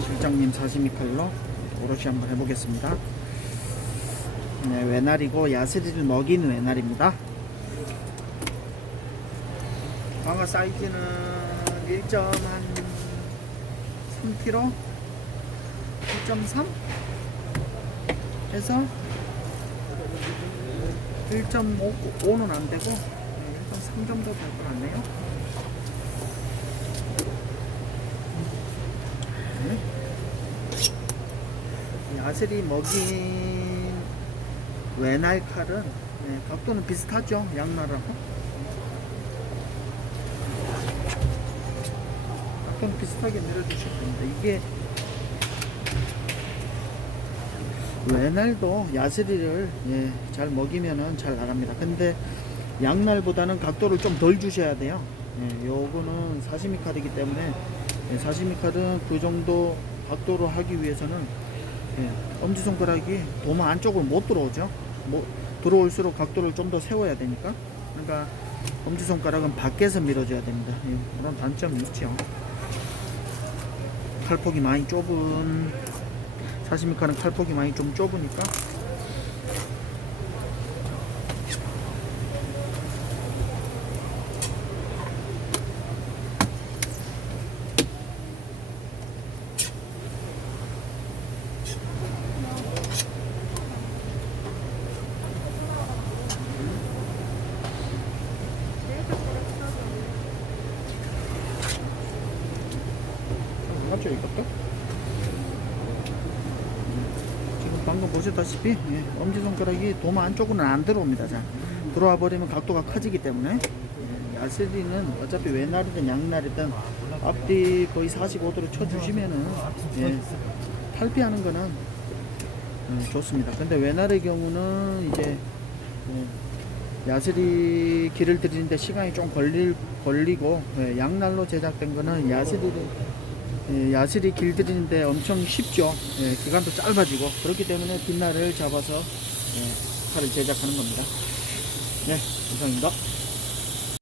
사장님 사시미 칼로 오롯이 한번 해보겠습니다. 네, 외날이고 야스리를 먹이는 외날입니다. 광어 사이즈는 1.3kg, 1.3 해서 1.5는 안 되고 1.3 정도 될 것 같네요. 야슬이 먹인 외날 칼은 네, 각도는 비슷하죠 양날하고. 각도는 비슷하게 내려주실 겁니다. 이게 외날도 야스리를 예, 잘 먹이면은 잘 나갑니다. 근데 양날보다는 각도를 좀 덜 주셔야 돼요. 예, 요거는 사시미 칼이기 때문에 예, 사시미 칼은 그 정도 각도로 하기 위해서는 예, 엄지손가락이 도마 안쪽으로 못 들어오죠. 뭐 들어올수록 각도를 좀 더 세워야 되니까. 그러니까 엄지손가락은 밖에서 밀어줘야 됩니다. 예, 그런 단점이 있죠. 칼폭이 많이 좁은 사시미 칼은 칼폭이 많이 좀 좁으니까 맞죠 이것도? 지금 방금 보셨다시피 예, 엄지손가락이 도마 안쪽으로는 안 들어옵니다 자. 들어와 버리면 각도가 커지기 때문에. 예, 야스리는 어차피 외날이든 양날이든 앞뒤 거의 45도로 쳐주시면은 예, 탈피하는 거는 음, 좋습니다. 근데 외날의 경우는 이제 예, 야스리 길을 들이는데 시간이 좀 걸릴, 걸리고 예, 양날로 제작된 거는 야스리를 예, 야실이 길들이는데 엄청 쉽죠. 예, 기간도 짧아지고 그렇기 때문에 빛날을 잡아서 예, 칼을 제작하는 겁니다. 네, 이상입니다.